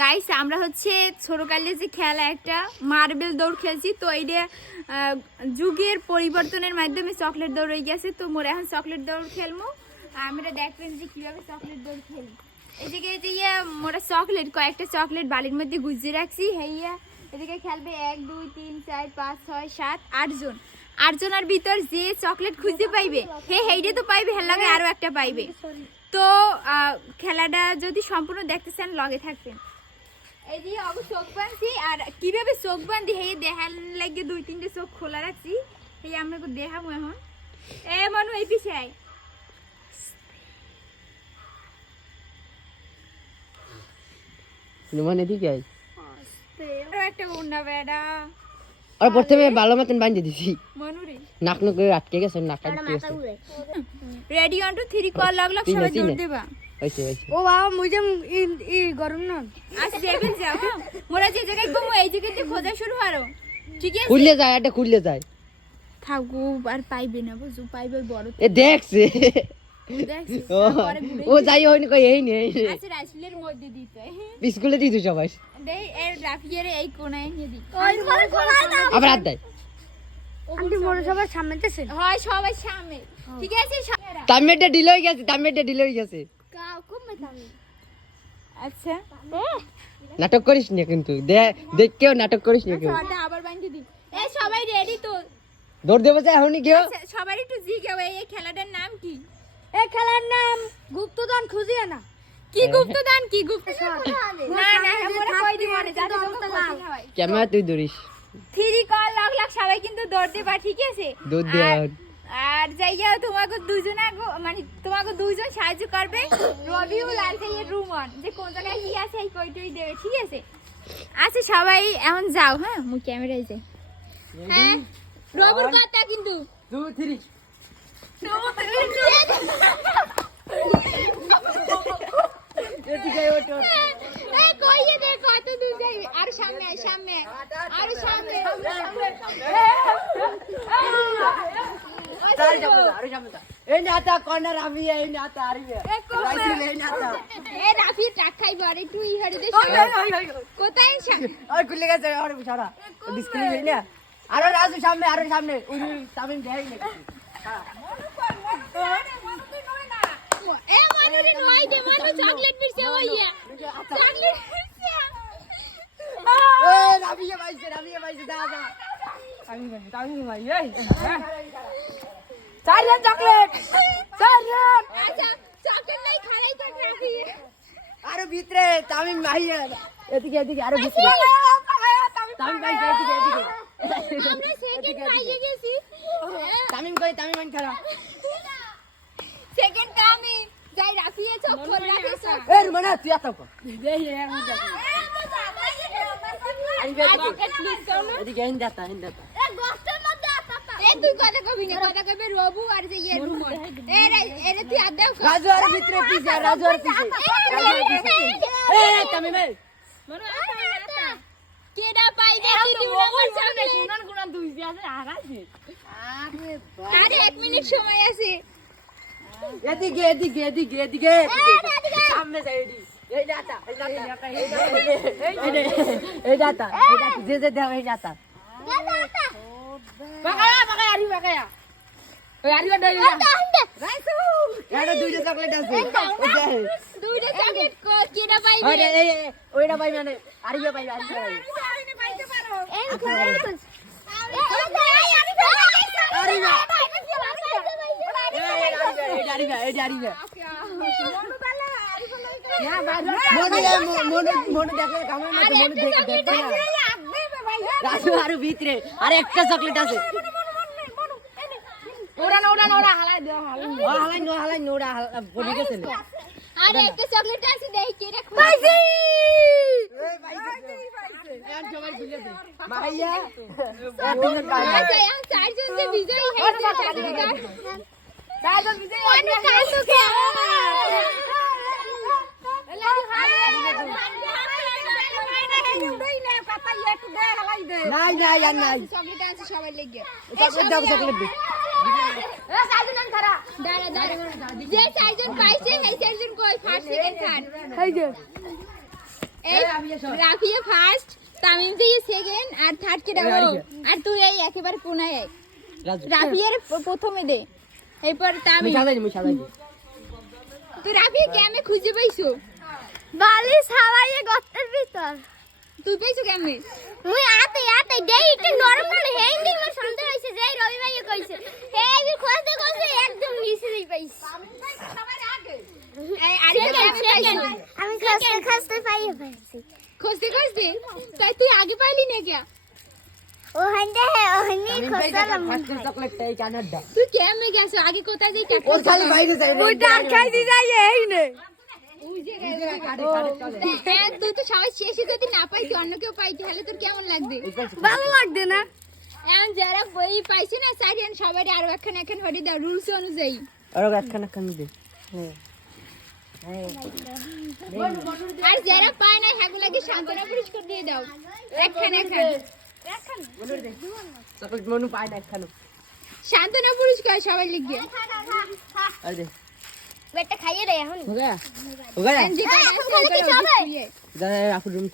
Guys আমরা হচ্ছে ছোটকালে যে খেলা একটা মার্বেল দৌড় খেলছি, তো এইটা যুগের পরিবর্তনের মাধ্যমে চকলেট দৌড় হয়ে গেছে। তো মোরা এখন চকলেট দৌড় খেলবো। আমরা দেখবেন যে কিভাবে চকলেট দৌড় খেলি। এদিকে যে মোরা চকলেট কয়েকটা চকলেট বালির মধ্যে গুজিয়ে রাখছি। হেইয়া এদিকে খেলবে 1 2 3 4 5 6 7 8 জন। 8 জনের ভিতর যে চকলেট খুঁজে পাইবে হেইডে তো পাইবে, হের লগে আরো একটা পাইবে। তো খেলাটা যদি সম্পূর্ণ দেখতে চান লগে থাকবেন। এই যে অগো চোখ বাঁধছি, আর কিভাবে চোখ বাঁধি হে দেখার লাগে 2-3টে চোখ খোলা রাখছি। এই আমরা দেখাবো এখন। এ মানু এই পিছে আয়। মানে এদিকে আয়। আরো একটা উন্না বেড়া। আর প্রথমে ভালো মতন বাঁধে দিছি। মানু রে নাক নাক করে আটকে গেছে, নাক আটকে গেছে। রেডি 1 2 3 কল লাগলো, সবাই দৌড় দেবা। হইছে হইছে। ও বাবা মুঝে ই গরম না আচ্ছা দেখবেন যাও। মোরা যে জায়গায় ঘুমো এই জায়গাতে খোঁজা শুরু করো, ঠিক আছে? খুললে যায়, এটা খুললে যায়। থাকো আর পাইবে না, বুঝু পাইবে বড়। এ দেখছে। দেখছিস ও তারপরে ঘুরে ও যাই হয়নি কই এই নেই। আচ্ছা রাসলের মধ্যে দিতে স্কুলে দিত সবাই। দেই এর রাফিয়ারে এই কোণায় নিয়ে দি। ওই ঘরে খোলাই দাও আবার হাত দেয়। আন্টি মোর সবার সামনেতেছে হয় সবাই সামনে, ঠিক আছে? তামেটা ডিলে হয়ে গেছে, তামেটা ডিলে হয়ে গেছে। কাও কমে তামি আচ্ছা নাটক করিস না কিন্তু, দেখ কেউ নাটক করিস না কেউ। ছটা আবার বাঁধতে দি। এই সবাই রেডি তো? দৌড় দেবো যায় এখনই কেউ। আচ্ছা সবাই একটু জিজ্ঞাসা, এই খেলাটার নাম কি? এই খেলার নাম গুপ্তদান খুঁজিয়ে না কি গুপ্তদান? কি গুপ্তদান? না না আমরা কই দিব না, যাতে তোমরা কথা হয়। ক্যামেরা তুই দৌড়িস। 3 কল লাগ সবাই কিন্তু দৌড় দেবা, ঠিক আছে? দৌড় দে। আর যাইয়া তোমাকে দুইজন মানে তোমাকে দুইজন সাহায্য করবে, রবিউল আর যাইয়া রুমন, যে কোন জায়গায় কি আছে এই কইটই দেবে, ঠিক আছে? আচ্ছা সবাই এখন যাও। হ্যাঁ মু ক্যামেরায় যাই। হ্যাঁ রবির কথা কিন্তু 2 3 এদিকে ওটো। এই কইয়ে দে কত দূর যাই। আর সামনে আয়, সামনে আর সামনে চাল যাবো আরে সামনে যা। এই নাতা কর্নার আমি এই নাতা আরিবে রাইছিল এই নাতা। এ রাফি ট্রাক খাইব আর একটু ই হাড়ে দে। কোথায় আর খুলে গেছে আর সারা ডিসপ্লে নেই না। আরো রাজু সামনে, আরো সামনে ওই সামনে দেই না। এ মানুরে নয় দে, মানু চকলেট পিরছে ওইয়া চকলেট পিরছে। এ রাবিয়ে বাইছে দা দা। আমি ভাই এই চার জন চকলেট, চার জন। আচ্ছা চকলেট নাই খারাই থাক রাফি। আরো ভিতরে তামিম ভাই এদিকে এদিকে আরো ভিতরে তামিম ভাই এদিকে এদিকে আমরা সেকেন্ড পাইয়ে গেছি। তামিম কই তামিম মান খারাপ। সেকেন্ড কামি যাই রাফি এ চক ফোন রাখি সব। এ রুমানা তুই আতো দেই এর মধ্যে রকেট প্লিজ কর না। এদিকে হিন দাতা এ গস্তের মধ্যে আতা। এ তুই কথা কবি না, কথা কবে রবু আর যে ইয়ে রুমন। এ রে তুই আদ দাও। রাজু আর ভিতরে পিছে, রাজু আর পিছে। এ তামিম ভাই মনো আতা কেডা পাইবে তুই নাম্বার চকলেট গুণন গুণন দুই আছে আগাছে। আরে 1 মিনিট সময় আছে। এদিকে এদিকে এদিকে এদিকে সামনে যাই এই দাতা এই দাতা এই দাতা যে যে দাও এই দাতা বাকায়া আরি বাকায়া ওই আরি দই রাইসু এটা দুইটা চকলেট আছে দুইটা চকলেট কেডা পাইবে? আরে এই ওইটা ভাই মানে আরিবে ভাই আমি পাইতে পারো। এই আরিবে এই আরিবে মনু কালা আরি ফলাই না মনে দেখলে কামড় না মনে দেখে না রাজু আরো ভিতরে আর একটা চকলেট আছে ওরা হালাই দাও হালাই নোড়া পড়ে গেছে আরে একটা চকলেট আছে দেই কেডা পাইছি। মাইয়া আচ্ছা এখন চারজন যে বিজয়ী হয়েছে চারজন বিজয়ী অনেক কান্দো কে নাই নাই আর নাই চকলেট আছে সবাই লেগে। চকলেট দাও চকলেট দে দাঁড়া দাঁড়া যে চারজন পাইছে এই চারজন কই ফার্স্ট সেকেন্ড থার্ড। এই যে এই রাফিয়া ফার্স্ট, তামিম থেকে সেকেন্ড, আর থার্ড কে দাও। আর তুই এই একেবারে কোনায় আয়। রাজু রাফিয়ার প্রথমে দে, এরপর তামিম। মিশাদাই তুই রাফিয়া কেমনে খুঁজে পাইছো? বালি ছাড়াইয়ে গর্তের ভিতর তুই পাইছো কেমনে? মুই আতে দেই একটু নরমাল হেন্ডি মে সন্দেহ হইছে যে রবি ভাই কইছে এই বি খোঁজতে খোঁজতে একদম নিচে যাই পাইছি এই আরেকটা কেমনে পাইছো? আমি খোঁজতে পাইছি খুঁজতে খুঁজতে তাই তুই আগে পাইলি না কে? ও হন্ডে খোঁজলাম চকলেট এই কানাডা তুই কেমনে গেছো? আগে কোথায় যাই ও খালি বাইরে যায় ওইটা আর খাইতে যাই এই নে হ্যাঁ, তুই তো সবাই শেষে যদি না পাইতি অন্য কেউ পাইতি তাহলে তোর কেমন লাগবে? ভালো লাগবে না এখন যারা বই পাইছে না সেকেন্ড সবাই আরো একখান একখান হরি দাও রুলস অনুযায়ী। আর একখানা খান দে আর যারা পায় না সেগুলোকে সান্ত্বনা পুরস্কার দিয়ে দাও একখান একখান। চকলেট মনু পায় না একখানা সান্ত্বনা পুরস্কার সবাই লিখবে। আরে দে বেটা খাইয়ে রে এখন हो गया যেটা এখন আছে খালি কি ওটা যাবে? দিয়ে। जा आपको रूम